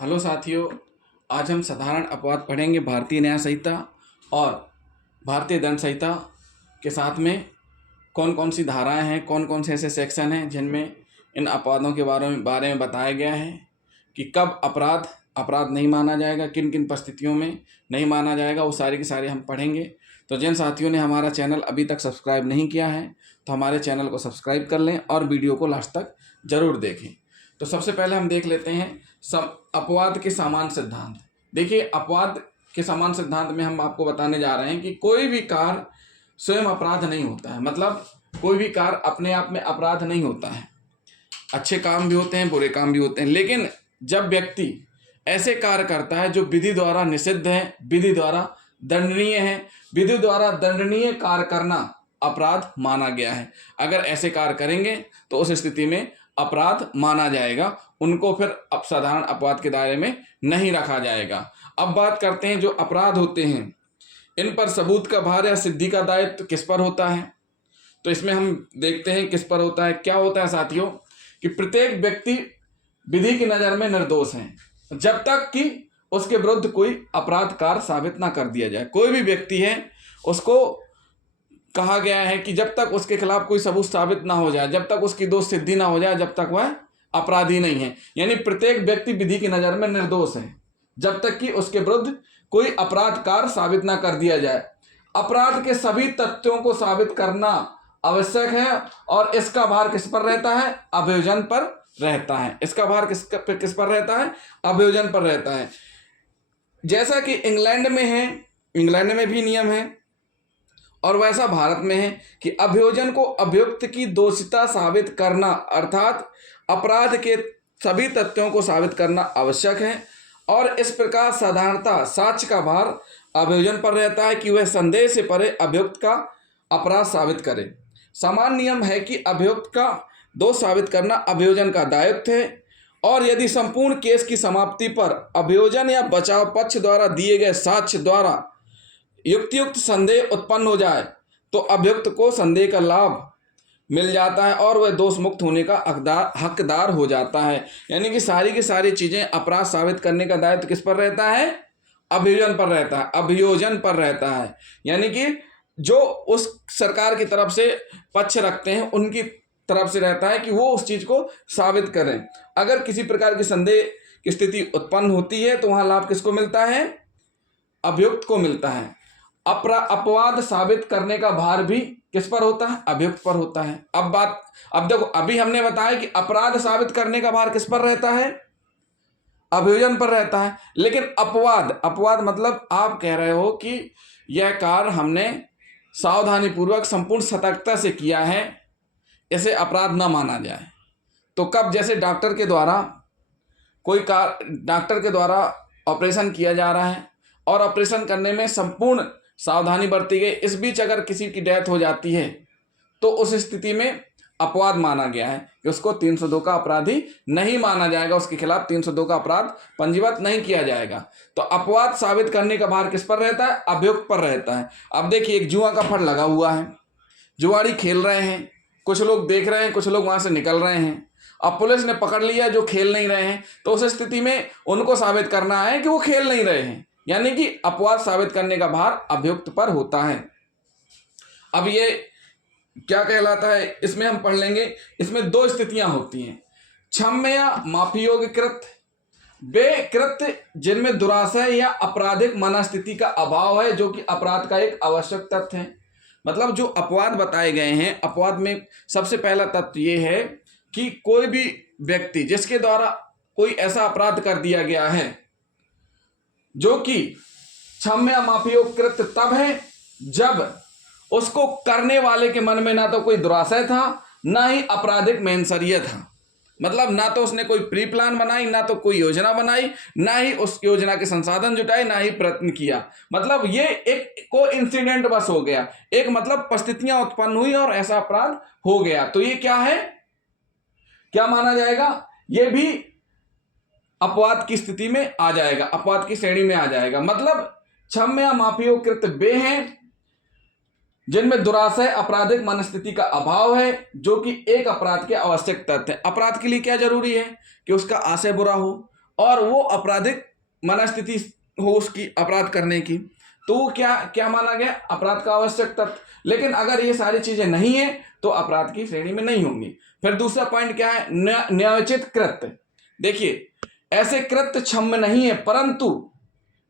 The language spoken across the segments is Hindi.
हेलो साथियों। आज हम साधारण अपवाद पढ़ेंगे भारतीय न्याय संहिता और भारतीय दंड संहिता के साथ में कौन कौन सी धाराएं हैं, कौन कौन से ऐसे सेक्शन हैं जिनमें इन अपवादों के बारे में बताया गया है कि कब अपराध नहीं माना जाएगा, किन किन परिस्थितियों में नहीं माना जाएगा, वो सारे के सारे हम पढ़ेंगे। तो जिन साथियों ने हमारा चैनल अभी तक सब्सक्राइब नहीं किया है तो हमारे चैनल को सब्सक्राइब कर लें और वीडियो को लास्ट तक ज़रूर देखें। तो सबसे पहले हम देख लेते हैं अपवाद के समान सिद्धांत। देखिए, अपवाद के समान सिद्धांत में हम आपको बताने जा रहे हैं कि कोई भी कार्य स्वयं अपराध नहीं होता है। मतलब कोई भी कार्य अपने आप में अपराध नहीं होता है। अच्छे काम भी होते हैं, बुरे काम भी होते हैं, लेकिन जब व्यक्ति ऐसे कार्य करता है जो विधि द्वारा निषिद्ध है, विधि द्वारा दंडनीय है, विधि द्वारा दंडनीय कार्य करना अपराध माना गया है। अगर ऐसे कार्य करेंगे तो उस स्थिति में अपराध माना जाएगा, उनको फिर साधारण अपवाद के दायरे में नहीं रखा जाएगा। अब बात करते हैं जो अपराध होते हैं, इन पर सबूत का भार या सिद्धि का दायित्व किस पर होता है। तो इसमें हम देखते हैं किस पर होता है। क्या होता है साथियों कि प्रत्येक व्यक्ति विधि की नज़र में निर्दोष है जब तक कि उसके विरुद्ध कोई अपराध कार्य साबित ना कर दिया जाए। कोई भी व्यक्ति है, उसको कहा गया है कि जब तक उसके खिलाफ कोई सबूत साबित ना हो जाए, जब तक उसकी दोष सिद्धि ना हो जाए, जब तक वह अपराधी नहीं है। यानी प्रत्येक व्यक्ति विधि की नज़र में निर्दोष है जब तक कि उसके विरुद्ध कोई अपराध कार्य साबित ना कर दिया जाए। अपराध के सभी तथ्यों को साबित करना आवश्यक है और इसका भार किस पर रहता है? अभियोजन पर रहता है। इसका भार किस पर रहता है? अभियोजन पर रहता है। जैसा कि इंग्लैंड में है, इंग्लैंड में भी नियम है और वैसा भारत में है कि अभियोजन को अभियुक्त की दोषिता साबित करना अर्थात अपराध के सभी तथ्यों को साबित करना आवश्यक है। और इस प्रकार साधारणतः साक्ष्य का भार अभियोजन पर रहता है कि वह संदेह से परे अभियुक्त का अपराध साबित करे। समान नियम है कि अभियुक्त का दोष साबित करना अभियोजन का दायित्व है और यदि संपूर्ण केस की समाप्ति पर अभियोजन या बचाव पक्ष द्वारा दिए गए साक्ष्य द्वारा युक्तियुक्त संदेह उत्पन्न हो जाए तो अभियुक्त को संदेह का लाभ मिल जाता है और वह दोष मुक्त होने का हकदार हो जाता है। यानी कि सारी की सारी चीज़ें अपराध साबित करने का दायित्व किस पर रहता है? अभियोजन पर रहता है। अभियोजन पर रहता है यानी कि जो उस सरकार की तरफ से पक्ष रखते हैं उनकी तरफ से रहता है कि वो उस चीज़ को साबित करें। अगर किसी प्रकार की संदेह की स्थिति उत्पन्न होती है तो वहाँ लाभ किसको मिलता है? अभियुक्त को मिलता है। अपवाद साबित करने का भार भी किस पर होता है? अभियुक्त पर होता है। अब देखो, अभी हमने बताया कि अपराध साबित करने का भार किस पर रहता है? अभियोजन पर रहता है। लेकिन अपवाद मतलब आप कह रहे हो कि यह कार्य हमने सावधानी पूर्वक संपूर्ण सतर्कता से किया है, इसे अपराध न माना जाए। तो कब? जैसे डॉक्टर के द्वारा ऑपरेशन किया जा रहा है और ऑपरेशन करने में संपूर्ण सावधानी बरती गई, इस बीच अगर किसी की डेथ हो जाती है तो उस स्थिति में अपवाद माना गया है कि उसको 302 का अपराधी नहीं माना जाएगा, उसके खिलाफ 302 का अपराध पंजीबद्ध नहीं किया जाएगा। तो अपवाद साबित करने का भार किस पर रहता है? अभियुक्त पर रहता है। अब देखिए, एक जुआ का फड़ लगा हुआ है, जुआरी खेल रहे हैं, कुछ लोग देख रहे हैं, कुछ लोग वहां से निकल रहे हैं। अब पुलिस ने पकड़ लिया जो खेल नहीं रहे हैं, तो उस स्थिति में उनको साबित करना है कि वो खेल नहीं रहे हैं, यानी कि अपवाद साबित करने का भार अभियुक्त पर होता है। अब ये क्या कहलाता है, इसमें हम पढ़ लेंगे। इसमें दो स्थितियां होती हैं, क्षम्य या माफी योग्य कृत्य, वे कृत्य जिनमें दुराशय या आपराधिक मनस्थिति का अभाव है, जो कि अपराध का एक आवश्यक तथ्य है। मतलब जो अपवाद बताए गए हैं, अपवाद में सबसे पहला तत्व ये है कि कोई भी व्यक्ति जिसके द्वारा कोई ऐसा अपराध कर दिया गया है जो कि क्षम्य या माफी योग्य कृत्य तब है जब उसको करने वाले के मन में ना तो कोई दुराशय था, ना ही आपराधिक मेंसरियत था। मतलब ना तो उसने कोई प्री प्लान बनाई, ना तो कोई योजना बनाई, ना ही उस योजना के संसाधन जुटाए, ना ही प्रयत्न किया। मतलब ये एक को इंसिडेंट बस हो गया, एक मतलब परिस्थितियां उत्पन्न हुई और ऐसा अपराध हो गया। तो ये क्या है, क्या माना जाएगा? ये भी अपवाद की स्थिति में आ जाएगा, अपवाद की श्रेणी में आ जाएगा। मतलब क्षम्य या माफी योग्य कृत्य वे हैं जिनमें दुराशय आपराधिक मनस्थिति का अभाव है, जो कि एक अपराध के आवश्यक तथ्य है। अपराध के लिए क्या जरूरी है कि उसका आशय बुरा हो, और वो आपराधिक मनस्थिति हो उसकी अपराध करने की, तो वो क्या क्या माना गया, अपराध का आवश्यक तत्व। लेकिन अगर ये सारी चीजें नहीं है तो अपराध की श्रेणी में नहीं होंगी। फिर दूसरा पॉइंट क्या है, न्यायोचित कृत्य। देखिए, ऐसे कृत्य क्षम्य नहीं है, परंतु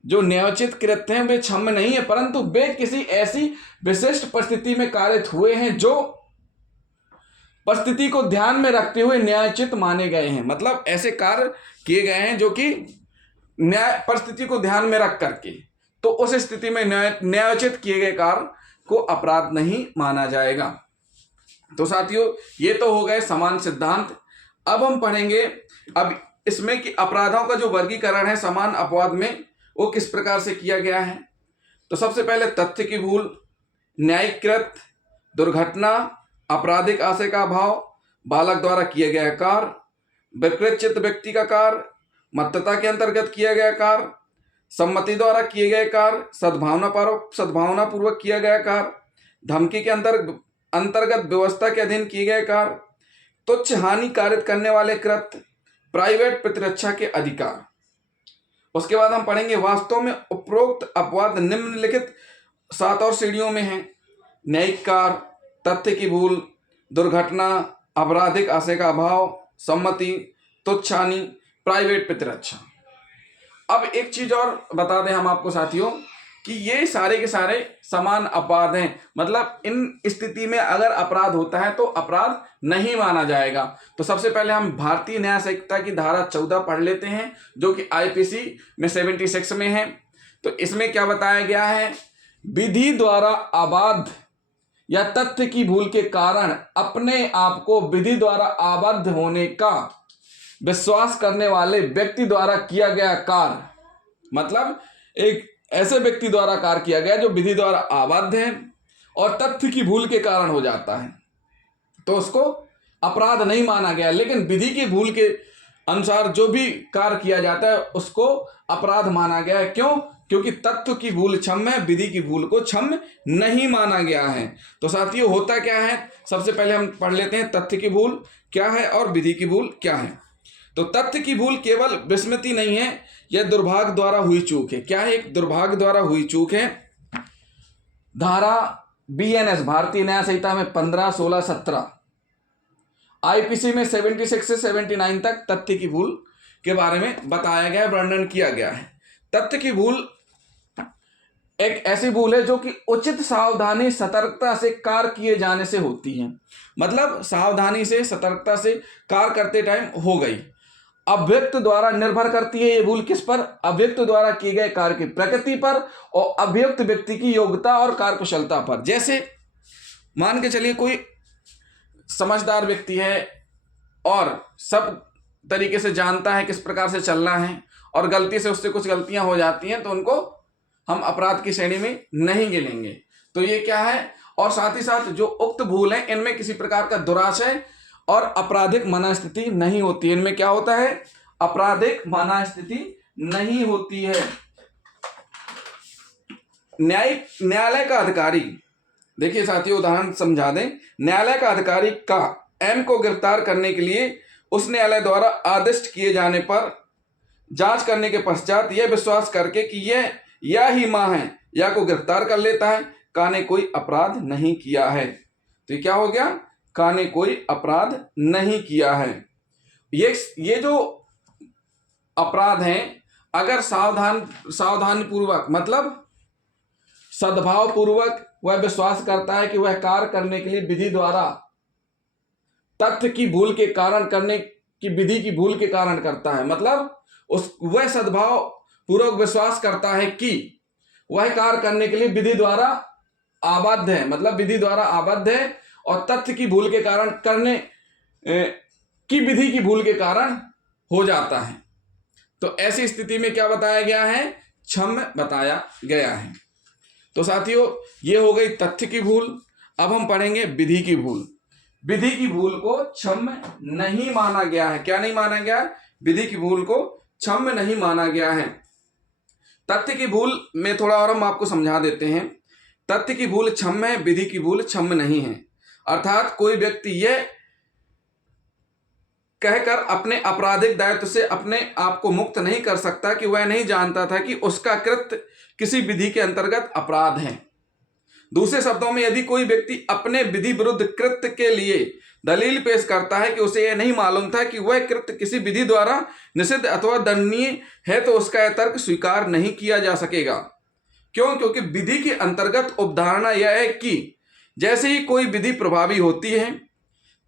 जो न्यायोचित कृत्य हैं वे क्षम्य नहीं है, परंतु वे किसी ऐसी विशिष्ट परिस्थिति में कारित हुए हैं जो परिस्थिति को ध्यान में रखते हुए न्यायोचित माने गए हैं। मतलब ऐसे कार्य किए गए हैं जो कि न्याय परिस्थिति को ध्यान में रख करके, तो उस स्थिति में न्यायोचित किए गए कार्य को अपराध नहीं माना जाएगा। तो साथियों, ये तो हो गए समान सिद्धांत। अब हम पढ़ेंगे अब इसमें कि अपराधों का जो वर्गीकरण है समान अपवाद में, वो किस प्रकार से किया गया है। तो सबसे पहले तथ्य की भूल, न्यायिक कृत्य, दुर्घटना, आपराधिक आशय का अभाव, बालक द्वारा किया गया कार्य, विकृत चित्त व्यक्ति का कार्य, मत्तता के अंतर्गत किया गया कार्य, सम्मति द्वारा किए गए कार्य, सद्भावना पूर्वक किया गया कार्य, धमकी के अंतर्गत व्यवस्था के अधीन किए गए कार्य, तुच्छ हानि कारित करने वाले कृत्य, प्राइवेट प्रतिरक्षा के अधिकार। उसके बाद हम पढ़ेंगे वास्तव में उपरोक्त अपवाद निम्नलिखित 7 और श्रेणियों में हैं: न्यायिक कार्य, तथ्य की भूल, दुर्घटना, आपराधिक आशय का अभाव, सम्मति, तुच्छ हानि, प्राइवेट प्रतिरक्षा। अब एक चीज और बता दें हम आपको साथियों कि ये सारे के सारे समान अपराध हैं। मतलब इन स्थिति में अगर अपराध होता है तो अपराध नहीं माना जाएगा। तो सबसे पहले हम भारतीय न्याय संहिता की धारा 14 पढ़ लेते हैं, जो कि आईपीसी में 76 में है। तो इसमें क्या बताया गया है, विधि द्वारा आबाद या तथ्य की भूल के कारण अपने आप को विधि द्वारा आबद्ध होने का विश्वास करने वाले व्यक्ति द्वारा किया गया कार्य, मतलब एक ऐसे व्यक्ति द्वारा कार्य किया गया जो विधि द्वारा आबद्ध है और तथ्य की भूल के कारण हो जाता है, तो उसको अपराध नहीं माना गया। लेकिन विधि की भूल के अनुसार जो भी कार्य किया जाता है उसको अपराध माना गया है। क्यों? क्योंकि तथ्य की भूल क्षम्य है, विधि की भूल को क्षम्य नहीं माना गया है। तो साथियों, होता क्या है, सबसे पहले हम पढ़ लेते हैं तथ्य की भूल क्या है और विधि की भूल क्या है। तो तथ्य की भूल केवल विस्मृति नहीं है, यह दुर्भाग्य द्वारा हुई चूक है। क्या है? एक दुर्भाग्य द्वारा हुई चूक है। धारा बीएनएस भारतीय न्याय संहिता में 15, 16, 17, आईपीसी में 76 से 79 तक तथ्य की भूल के बारे में बताया गया है, वर्णन किया गया है। तथ्य की भूल एक ऐसी भूल है जो कि उचित सावधानी सतर्कता से कार्य किए जाने से होती है। मतलब सावधानी से सतर्कता से कार्य करते टाइम हो गई। अभियुक्त द्वारा निर्भर करती है ये भूल किस पर? अभियुक्त द्वारा किए गए कार्य की प्रकृति पर और अभियुक्त व्यक्ति की योग्यता और कार्यकुशलता पर। जैसे मान के चलिए कोई समझदार व्यक्ति है और सब तरीके से जानता है किस प्रकार से चलना है और गलती से उससे कुछ गलतियां हो जाती हैं, तो उनको हम अपराध की श्रेणी में नहीं गिनेंगे। तो ये क्या है? और साथ ही साथ जो उक्त भूल है इनमें किसी प्रकार का दुराशय और आपराधिक मनस्थिति नहीं होती है। इनमें क्या होता है? आपराधिक मनस्थिति नहीं होती है। न्यायालय का अधिकारी, देखिए साथियों उदाहरण समझा दें। न्यायालय का अधिकारी का एम को गिरफ्तार करने के लिए उस न्यायालय द्वारा आदिष्ट किए जाने पर जांच करने के पश्चात यह विश्वास करके कि यह या ही मां है या को गिरफ्तार कर लेता है, का ने कोई अपराध नहीं किया है। तो ये क्या हो गया? का ने कोई अपराध नहीं किया है। ये जो अपराध हैं, अगर सावधानी पूर्वक मतलब सद्भाव पूर्वक वह विश्वास करता है कि वह कार्य करने के लिए विधि द्वारा तथ्य की भूल के कारण करने की विधि की भूल के कारण करता है, मतलब वह सद्भाव पूर्वक विश्वास करता है कि वह कार्य करने के लिए विधि द्वारा आबद्ध है, मतलब विधि द्वारा आबद्ध है और तथ्य की भूल के कारण करने की विधि की भूल के कारण हो जाता है, तो ऐसी स्थिति में क्या बताया गया है? क्षम्य बताया गया है। तो साथियों, ये हो गई तथ्य की भूल। अब हम पढ़ेंगे विधि की भूल। विधि की भूल को क्षम्य नहीं माना गया है। क्या नहीं माना गया? विधि की भूल को क्षम्य नहीं माना गया है। तथ्य की भूल में थोड़ा और हम आपको समझा देते हैं। तथ्य की भूल क्षम्य है, विधि की भूल क्षम्य नहीं है। अर्थात कोई व्यक्ति यह कहकर अपने आपराधिक दायित्व से अपने आप को मुक्त नहीं कर सकता कि वह नहीं जानता था कि उसका कृत्य किसी विधि के अंतर्गत अपराध है। दूसरे शब्दों में, यदि कोई व्यक्ति अपने विधि विरुद्ध कृत्य के लिए दलील पेश करता है कि उसे यह नहीं मालूम था कि वह कृत्य किसी विधि द्वारा निषिद्ध अथवा दंडनीय है, तो उसका यह तर्क स्वीकार नहीं किया जा सकेगा। क्यों? क्योंकि विधि के अंतर्गत उपधारणा यह है कि जैसे ही कोई विधि प्रभावी होती है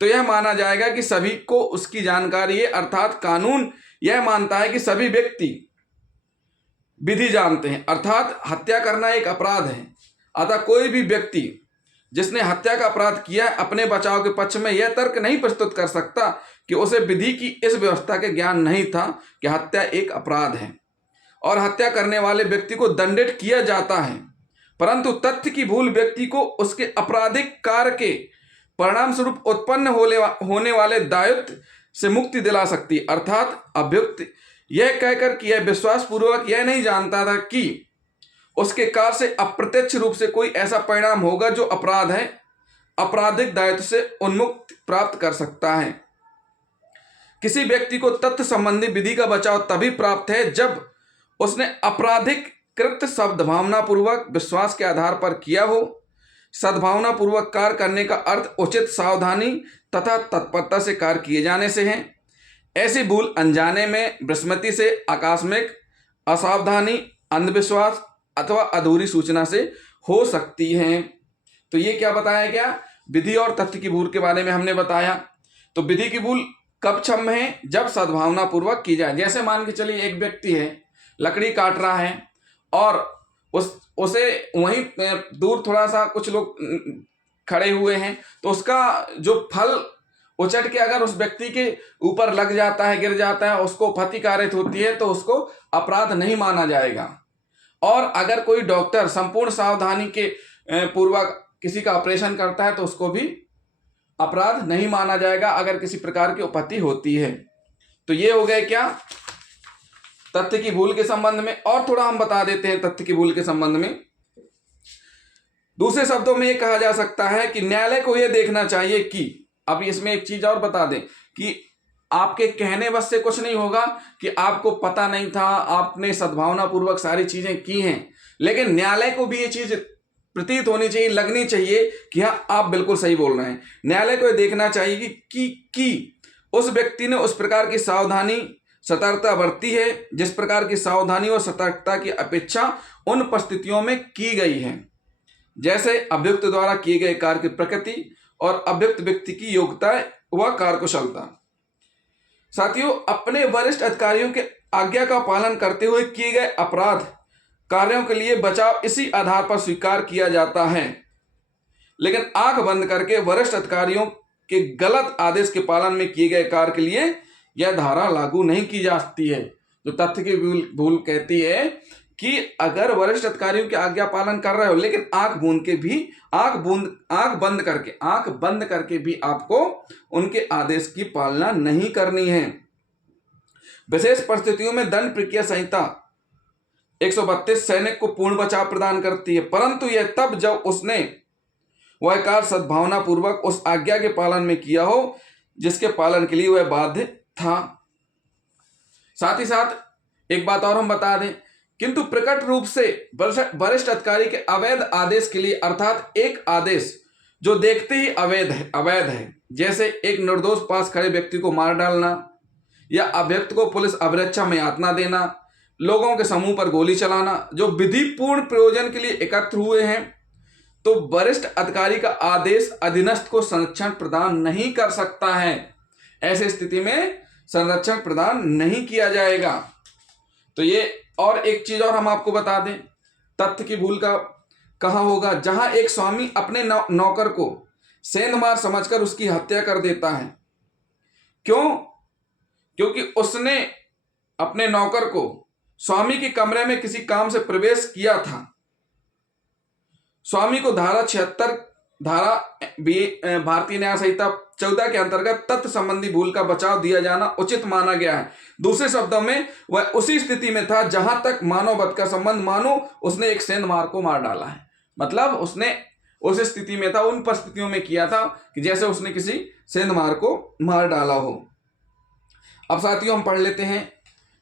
तो यह माना जाएगा कि सभी को उसकी जानकारी है, अर्थात कानून यह मानता है कि सभी व्यक्ति विधि जानते हैं, अर्थात हत्या करना एक अपराध है। अतः कोई भी व्यक्ति जिसने हत्या का अपराध किया है अपने बचाव के पक्ष में यह तर्क नहीं प्रस्तुत कर सकता कि उसे विधि की इस व्यवस्था के ज्ञान नहीं था कि हत्या एक अपराध है और हत्या करने वाले व्यक्ति को दंडित किया जाता है, परंतु तथ्य की भूल व्यक्ति को उसके आपराधिक कार्य के परिणाम स्वरूप उत्पन्न होने वाले दायित्व से मुक्ति दिला सकती है। अर्थात अभियुक्त यह कहकर कि यह विश्वास पूर्वक यह नहीं जानता था कि उसके कार्य से अप्रत्यक्ष रूप से कोई ऐसा परिणाम होगा जो अपराध है, आपराधिक दायित्व से उन्मुक्ति प्राप्त कर सकता है। किसी व्यक्ति को तथ्य संबंधी विधि का बचाव तभी प्राप्त है जब उसने आपराधिक कृत्य सद्भावना पूर्वक विश्वास के आधार पर किया हो। सद्भावना पूर्वक कार्य करने का अर्थ उचित सावधानी तथा तत्परता से कार्य किए जाने से है। ऐसी भूल अनजाने में, विस्मृति से, आकस्मिक असावधानी, अंधविश्वास अथवा अधूरी सूचना से हो सकती है। तो ये क्या बताया गया? विधि और तथ्य की भूल के बारे में हमने बताया। तो विधि की भूल कब क्षम्य है? जब सद्भावना पूर्वक की जाए। जैसे मान के चलिए एक व्यक्ति है, लकड़ी काट रहा है और उसे वहीं दूर थोड़ा सा कुछ लोग खड़े हुए हैं, तो उसका जो फल उचट के अगर उस व्यक्ति के ऊपर लग जाता है, गिर जाता है, उसको क्षतिकारित होती है, तो उसको अपराध नहीं माना जाएगा। और अगर कोई डॉक्टर संपूर्ण सावधानी के पूर्वक किसी का ऑपरेशन करता है तो उसको भी अपराध नहीं माना जाएगा अगर किसी प्रकार की उपत्ति होती है। तो ये हो गए क्या? तथ्य की भूल के संबंध में। और थोड़ा हम बता देते हैं तथ्य की भूल के संबंध में। दूसरे शब्दों में ये कहा जा सकता है कि न्यायालय को यह देखना चाहिए कि, अब इसमें एक चीज और बता दें कि आपके कहने बस से कुछ नहीं होगा कि आपको पता नहीं था, आपने सद्भावना पूर्वक सारी चीजें की हैं, लेकिन न्यायालय को भी ये चीज प्रतीत होनी चाहिए, लगनी चाहिए कि हाँ आप बिल्कुल सही बोल रहे हैं। न्यायालय को यह देखना चाहिए कि उस व्यक्ति ने उस प्रकार की सावधानी सतर्कता बरती है जिस प्रकार की सावधानी और सतर्कता की अपेक्षा उन परिस्थितियों में की गई है, जैसे अभियुक्त द्वारा किए गए कार्य की प्रकृति और अभियुक्त व्यक्ति की योग्यता व कार्यकुशलता। साथियों, अपने वरिष्ठ अधिकारियों के आज्ञा का पालन करते हुए किए गए अपराध कार्यों के लिए बचाव इसी आधार पर स्वीकार किया जाता है, लेकिन आंख बंद करके वरिष्ठ अधिकारियों के गलत आदेश के पालन में किए गए कार्य के लिए यह धारा लागू नहीं की जा सकती है। जो तथ्य की भूल कहती है कि अगर वरिष्ठ अधिकारियों की आज्ञा पालन कर रहे हो लेकिन आंख बंद करके भी आपको उनके आदेश की पालना नहीं करनी है। विशेष परिस्थितियों में दंड प्रक्रिया संहिता 132 सैनिक को पूर्ण बचाव प्रदान करती है, परंतु यह तब जब उसने वह कार्य सद्भावना पूर्वक उस आज्ञा के पालन में किया हो जिसके पालन के लिए वह बाध्य था। साथ ही साथ एक बात और हम बता दें, किंतु प्रकट रूप से वरिष्ठ अधिकारी के अवैध आदेश के लिए, अर्थात एक आदेश जो देखते ही अवैध है, जैसे एक निर्दोष पास खड़े व्यक्ति को मार डालना या अभियुक्त को पुलिस अभिरक्षा में यातना देना, लोगों के समूह पर गोली चलाना, जो विधि पूर्ण प्रयोजन के लिए एकत्र हुए हैं, तो वरिष्ठ अधिकारी का आदेश अधीनस्थ को संरक्षण प्रदान नहीं कर सकता है। ऐसी स्थिति में संरक्षण प्रदान नहीं किया जाएगा। तो ये और एक चीज और हम आपको बता दें, तथ्य की भूल का कहाँ होगा? जहां एक स्वामी अपने नौकर को सेंधमार समझकर उसकी हत्या कर देता है। क्यों? क्योंकि उसने अपने नौकर को स्वामी के कमरे में किसी काम से प्रवेश किया था। स्वामी को धारा 76 भारतीय न्याय संहिता 14 के अंतर्गत तथ्य संबंधी भूल का बचाव दिया जाना उचित माना गया है। दूसरे शब्दों में वह उसी स्थिति में था जहां तक मानव वध का संबंध, मानो उसने एक सेंधमार को मार डाला है, मतलब उसने उस स्थिति में था, उन परिस्थितियों में किया था कि जैसे उसने किसी सेंधमार को मार डाला हो। अब साथियों हम पढ़ लेते हैं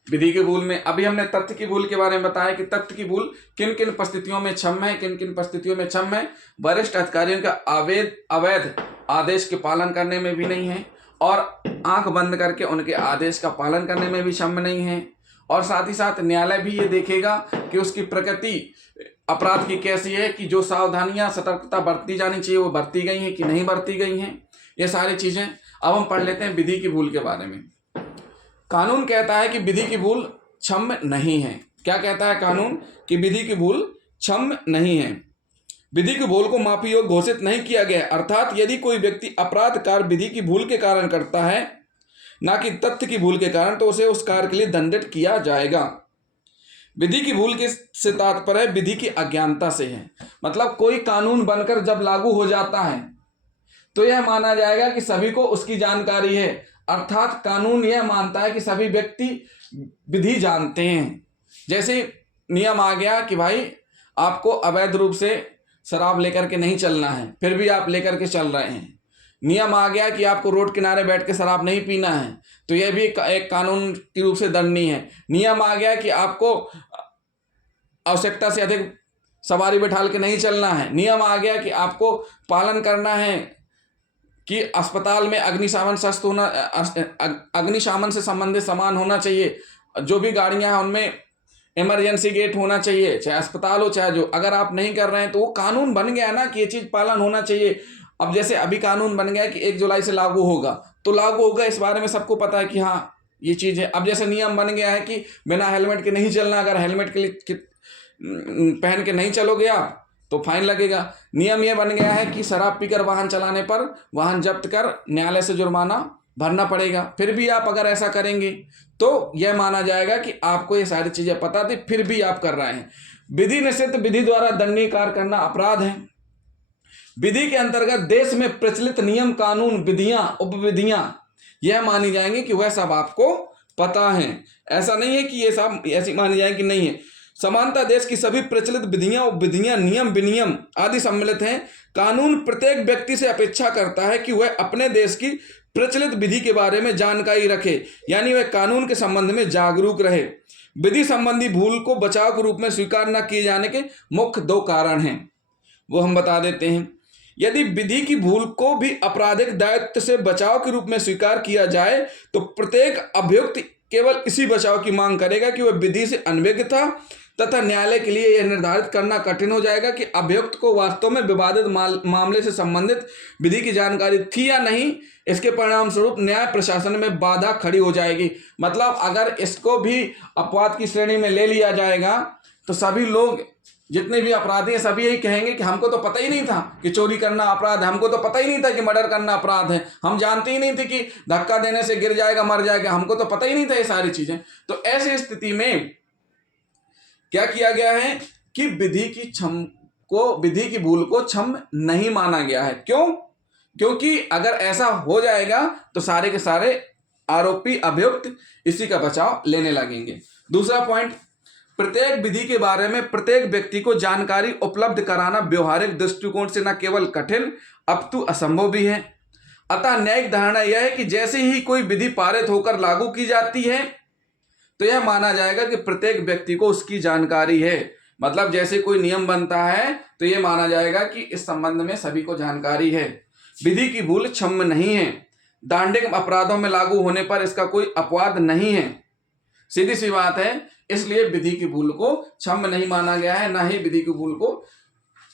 विधि की भूल में। अभी हमने तथ्य की भूल के बारे में बताया कि तथ्य की भूल किन किन परिस्थितियों में क्षम्य है, किन किन परिस्थितियों में क्षम्य है। वरिष्ठ अधिकारियों का अवैध आदेश के पालन करने में भी नहीं है, और आंख बंद करके उनके आदेश का पालन करने में भी क्षम्य नहीं है। और साथ ही साथ न्यायालय भी ये देखेगा कि उसकी प्रकृति अपराध की कैसी है, कि जो सावधानियां सतर्कता बरती जानी चाहिए वो बरती गई हैं कि नहीं बरती गई हैं, ये सारी चीजें। अब हम पढ़ लेते हैं विधि की भूल के बारे में। कानून कहता है कि विधि की भूल क्षम्य नहीं है। क्या कहता है कानून? कि विधि की भूल क्षम्य नहीं है। विधि की भूल को माफी योग्य घोषित नहीं किया गया, अर्थात यदि कोई व्यक्ति अपराध कार्य विधि की भूल के कारण करता है, ना कि तथ्य की भूल के कारण, तो उसे उस कार्य के लिए दंडित किया जाएगा। विधि की भूल के से तात्पर्य विधि की अज्ञानता से है। मतलब कोई कानून बनकर जब लागू हो जाता है तो यह माना जाएगा कि सभी को उसकी जानकारी है, अर्थात कानून यह मानता है कि सभी व्यक्ति विधि जानते हैं। जैसे नियम आ गया कि भाई आपको अवैध रूप से शराब लेकर के नहीं चलना है, फिर भी आप लेकर के चल रहे हैं। नियम आ गया कि आपको रोड किनारे बैठ के शराब नहीं पीना है, तो यह भी एक कानून के रूप से दंडनीय है। नियम आ गया कि आपको आवश्यकता से अधिक सवारी बैठाल के नहीं चलना है। नियम आ गया कि आपको पालन करना है कि अस्पताल में अग्निशमन शस्त्र होना, अग्निशमन से संबंधित सामान होना चाहिए। जो भी गाड़ियां हैं उनमें इमरजेंसी गेट होना चाहिए, चाहे अस्पताल हो चाहे जो। अगर आप नहीं कर रहे हैं तो वो कानून बन गया ना कि ये चीज़ पालन होना चाहिए। अब जैसे अभी कानून बन गया कि 1 जुलाई से लागू होगा, तो लागू होगा, इस बारे में सबको पता है कि हाँ ये चीज़ है। अब जैसे नियम बन गया है कि बिना हेलमेट के नहीं चलना, अगर हेलमेट के लिए पहन के नहीं चलोगे आप तो फाइन लगेगा। नियम यह बन गया है कि शराब पीकर वाहन चलाने पर वाहन जब्त कर न्यायालय से जुर्माना भरना पड़ेगा। फिर भी आप अगर ऐसा करेंगे तो यह माना जाएगा कि आपको ये सारी चीजें पता थी, फिर भी आप कर रहे हैं। विधि निषिद्ध विधि द्वारा दंडनीय कार्य करना अपराध है। विधि के अंतर्गत देश में प्रचलित नियम, कानून, विधियां, उपविधियां यह मानी जाएंगी कि वह सब आपको पता है। ऐसा नहीं है कि ये सब ऐसी मानी जाए कि नहीं है। समानता देश की सभी प्रचलित विधियां, उपविधियां, नियम, विनियम आदि सम्मिलित हैं। कानून प्रत्येक व्यक्ति से अपेक्षा करता है कि वह अपने देश की प्रचलित विधि के बारे में जानकारी रखे, यानी वह कानून के संबंध में जागरूक रहे। विधि संबंधी भूल को बचाव के रूप में स्वीकार न किए जाने के मुख्य 2 कारण हैं, वो हम बता देते हैं। यदि विधि की भूल को भी आपराधिक दायित्व से बचाव के रूप में स्वीकार किया जाए तो प्रत्येक अभियुक्त केवल इसी बचाव की मांग करेगा कि वह विधि से अनभिज्ञ था, तथा न्यायालय के लिए यह निर्धारित करना कठिन हो जाएगा कि अभियुक्त को वास्तव में विवादित मामले से संबंधित विधि की जानकारी थी या नहीं। इसके परिणाम स्वरूप न्याय प्रशासन में बाधा खड़ी हो जाएगी। मतलब अगर इसको भी अपवाद की श्रेणी में ले लिया जाएगा तो सभी लोग, जितने भी अपराधी हैं, सभी यही कहेंगे कि हमको तो पता ही नहीं था कि चोरी करना अपराध है, हमको तो पता ही नहीं था कि मर्डर करना अपराध है, हम जानते ही नहीं थे कि धक्का देने से गिर जाएगा मर जाएगा, हमको तो पता ही नहीं था ये सारी चीजें। तो ऐसी स्थिति में क्या किया गया है कि विधि की भूल को क्षम्य नहीं माना गया है। क्यों? क्योंकि अगर ऐसा हो जाएगा तो सारे के सारे आरोपी, अभियुक्त इसी का बचाव लेने लगेंगे। दूसरा पॉइंट, प्रत्येक विधि के बारे में प्रत्येक व्यक्ति को जानकारी उपलब्ध कराना व्यवहारिक दृष्टिकोण से न केवल कठिन अपितु असंभव भी है। अतः न्यायिक धारणा यह है कि जैसे ही कोई विधि पारित होकर लागू की जाती है तो यह माना जाएगा कि प्रत्येक व्यक्ति को उसकी जानकारी है। मतलब जैसे कोई नियम बनता है तो यह माना जाएगा कि इस संबंध में सभी को जानकारी है। विधि की भूल क्षम्य नहीं है। दांडिक अपराधों में लागू होने पर इसका कोई अपवाद नहीं है। सीधी सी बात है। इसलिए विधि की भूल को क्षम्य नहीं माना गया है, ना ही विधि की भूल को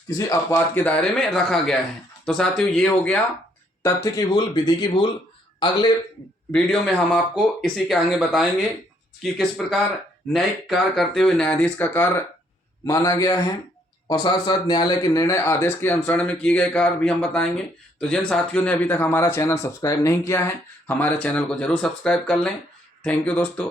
किसी अपवाद के दायरे में रखा गया है। तो साथियों, ये हो गया तथ्य की भूल, विधि की भूल। अगले वीडियो में हम आपको इसी के आगे बताएंगे कि किस प्रकार न्यायिक कार्य करते हुए न्यायाधीश का कार्य माना गया है, और साथ साथ न्यायालय के निर्णय आदेश के अनुसरण में किए गए कार्य भी हम बताएंगे। तो जिन साथियों ने अभी तक हमारा चैनल सब्सक्राइब नहीं किया है, हमारे चैनल को जरूर सब्सक्राइब कर लें। थैंक यू दोस्तों।